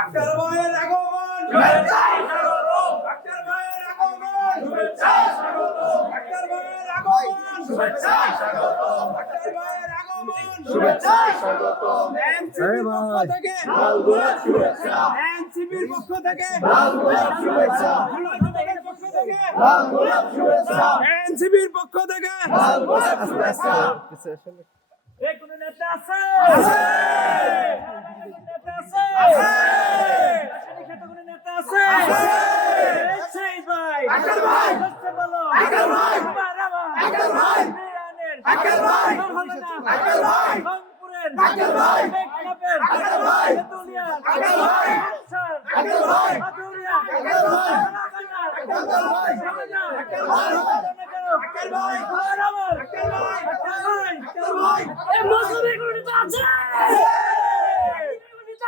আক্তার ভাইয়ের আগমন শুভেচ্ছায় স্বাগতম। আক্তার ভাইয়ের আগমন শুভেচ্ছায় স্বাগতম। আক্তার ভাইয়ের আগমন শুভেচ্ছায় স্বাগতম। আক্তার ভাইয়ের আগমন শুভেচ্ছায় স্বাগতম। এনসিপির পক্ষ থেকে লাল গোলাপ শুভেচ্ছা। এনসিপির পক্ষ থেকে লাল গোলাপ শুভেচ্ছা। যুবদলের পক্ষ থেকে লাল গোলাপ শুভেচ্ছা। এনসিপির পক্ষ থেকে লাল গোলাপ শুভেচ্ছা। এই কোন নেতা আছে? আছে। নেতা আছে? আছে। রাসায়নিক ক্ষেত্রে কোন নেতা আছে? আছে। সেই ভাই আকার ভাই সত্যি বলো আকার ভাই আকার ভাই মিরানের আকার ভাই আকার ভাই রংপুরের আকার ভাই মেঘনাপের আকার ভাই তেতুলিয়ার আকার ভাই আকার ভাই আদুরিয়া আকার ভাই আকার ভাই আকার ভাই আকার ভাই আকার ভাই এই মৌসুমে কোন নেতা আছে?